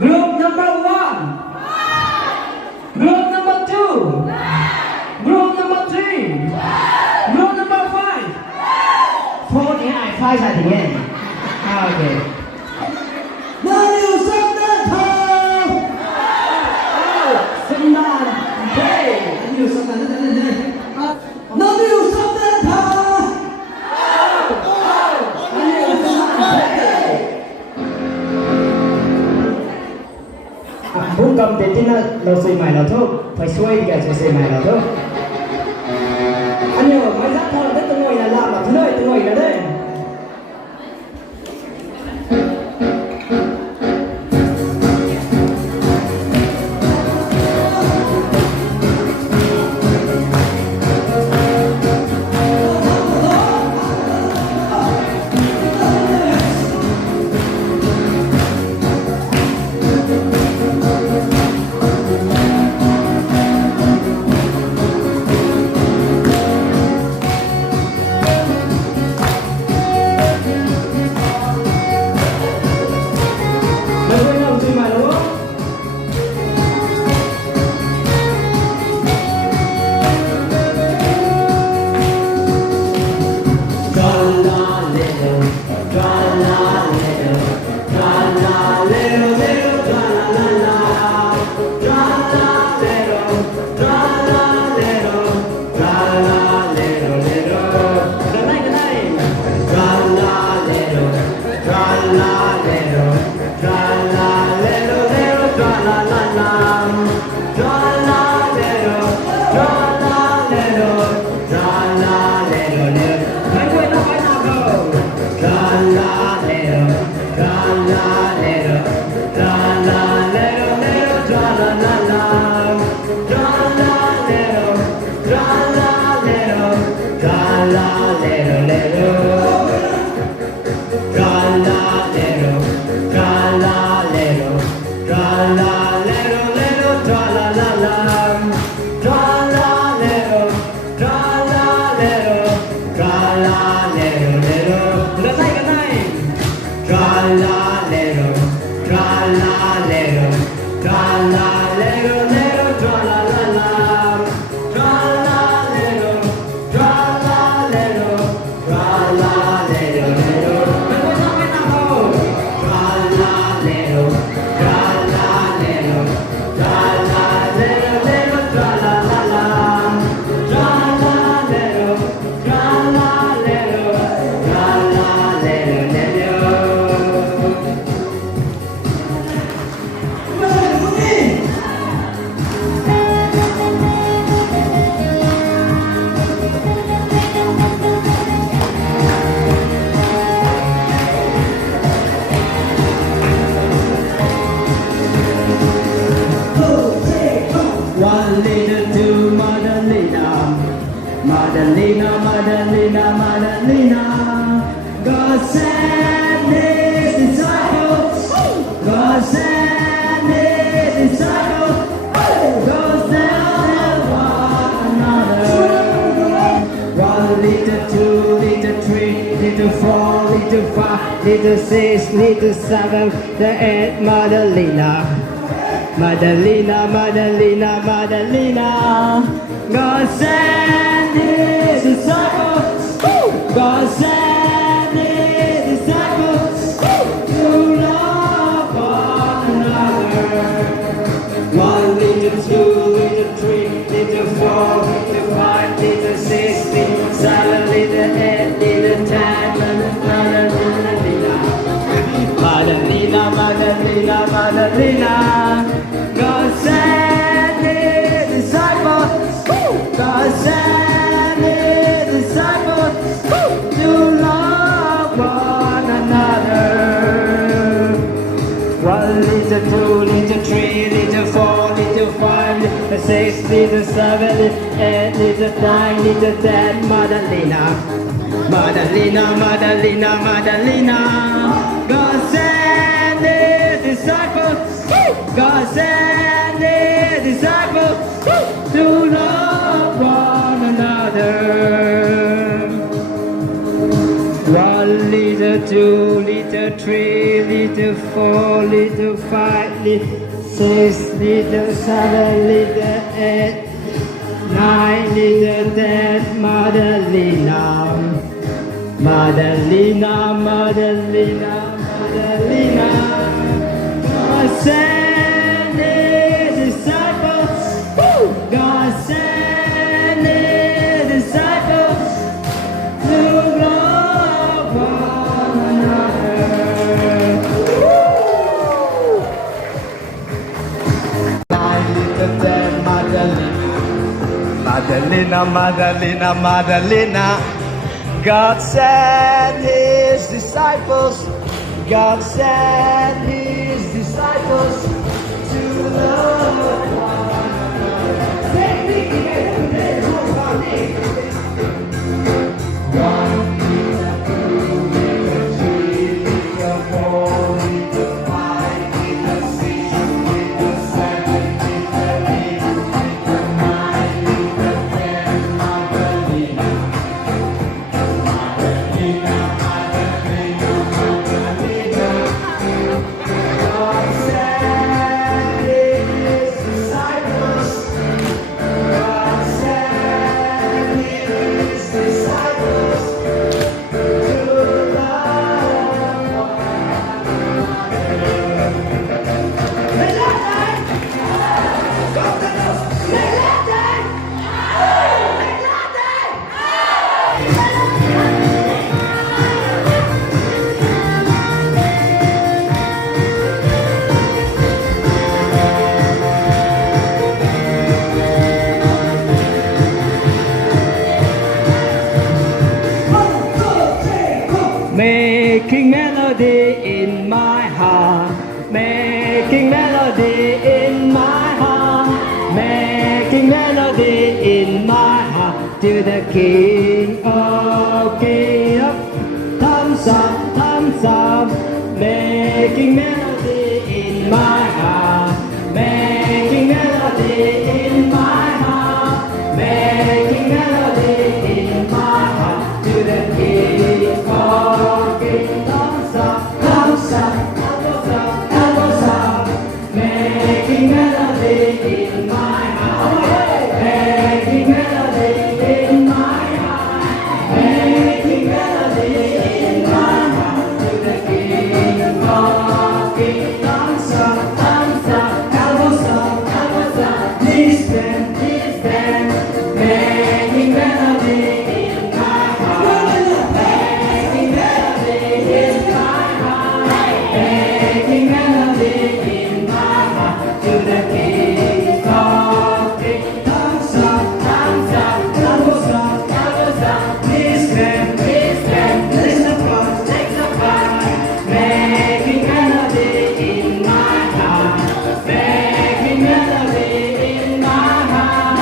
Group number 1. Group number 2. Group number 3. Group number 5. 4 thì ai phai ra thì nghe. Ok. Bao nhiêu sắp đến thờ. Sinh đàn. Bao nhiêu sắp đến đây. Bao nhiêu sắp đến thờ. Muốn cầm tiền tin là suy mày là thôi, phải xuôi thì cái suy mày là thôi. Anh nhớ mấy giáp thôi, tôi ngồi là làm là thứ nơi, tôi ngồi là đây. Madalina, Madalina, Madalina, God sent His disciples. God sent His disciples. God sent one another. 1 liter, 2 liter, 3 liter, 4 liter, 5 liter, 6 liter, 7 liter, 8 Madalina. Madalina, Madalina, Madalina, God sent His disciples. God sent His disciples to love one another. 1 liter, 2 liter, 3 liter, 4 liter, 5 liter, 6 liter, 7 liter, 8 liter, 10 Madalina, Madalina, Madalina, Madalina. God sent His disciples. God sent His disciples to love one another. 1 liter, 2 liter, 3 liter, 4 liter, 5 liter, 6 liter, 7 liter, 8 liter, 9 liter, 10 Madalina, Madalina, Madalina, Madalina. God sent His disciples. God sent His disciples to love one another. 1 liter, 2 liter, 3 liter. little 4, little 5, little 6, little 7, little 8, 9, little 10, Madalina. Madalina, Madalina, Madalina. God send his disciples. God send his disciples to love one another. Little 10, Madalina. Madalina, Madalina, Madalina. God sent his disciples. God sent his disciples to love one another. One little, 2 little, 3 little, 4 little, 5 little, 6 little, 7 little, 8 little, 9 little, 10, Madalina. Madalina, Madalina, Madalina. God sent his disciples. God sent his disciples to love one Making melody in my heart, making melody in my heart, making melody in my heart to the King of Kings. Thumbs up, making melody in my heart, making melody in my heart, making melody in my heart to the King of Kings. Thumbs up, elbows up, elbows up, making melody in my heart, making melody in my heart, making melody in my heart to the King of Kings. Thumbs up, elbows up, knees bend, making melody in my heart, making melody in my heart, making melody in my heart to the King of Kings. Thumbs up, elbows up, knees bend, legs apart, making melody in my heart, making melody in my heart,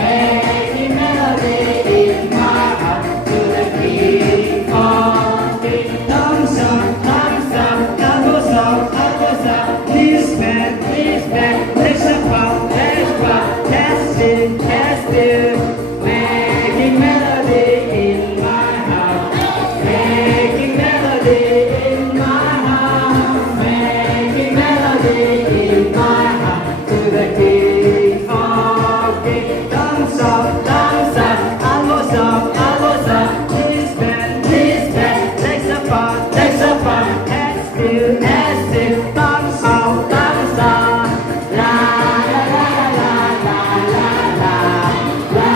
making melody in my heart to the King of Kings. Thumbs up, elbows up, knees bend, legs apart, that's it, making melody in my heart, making melody in my heart, making melody in my heart to the King of Kings. Thumbs up, elbows up, knees bend, legs apart, head still, thumbs up, la la la la la la la, la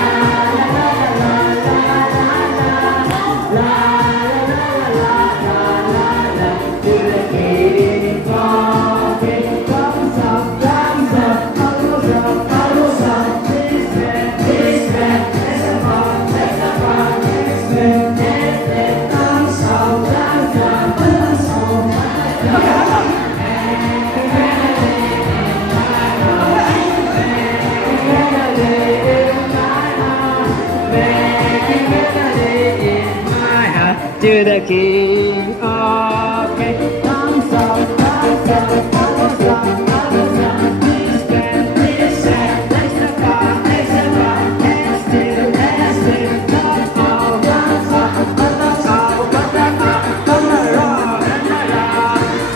la la la la la, la la la to the King of Kings. Thumbs up, elbows up, knees bend, legs apart, thumbs up, to the King of Kings. Thumbs up, elbows up, knees bend, legs apart, hands still, thumbs up, come around,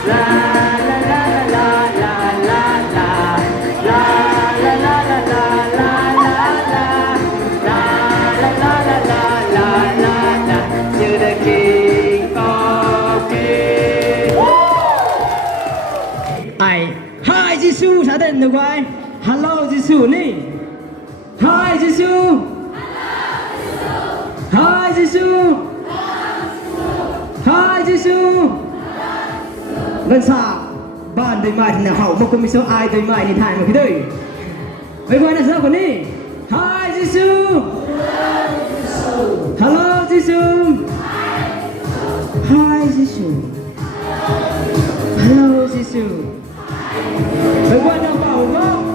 la Hi Giêsu sao tên được vậy Hello Giêsu nè Hi Giêsu Hi Giêsu Hi Giêsu lần sau bạn đời mai thì là hậu mà không biết số ai đời mai thì thay mà cái đời bây giờ là sao còn đi Hi Giêsu Hello Giêsu Hi Giêsu Hello Giêsu bây giờ là bảo không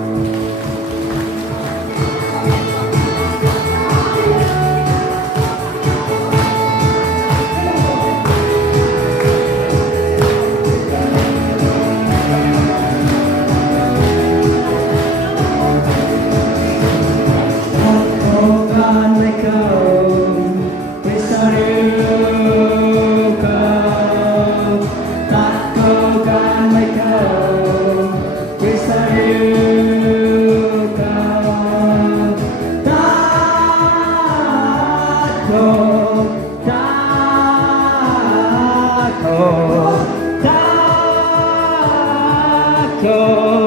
Oh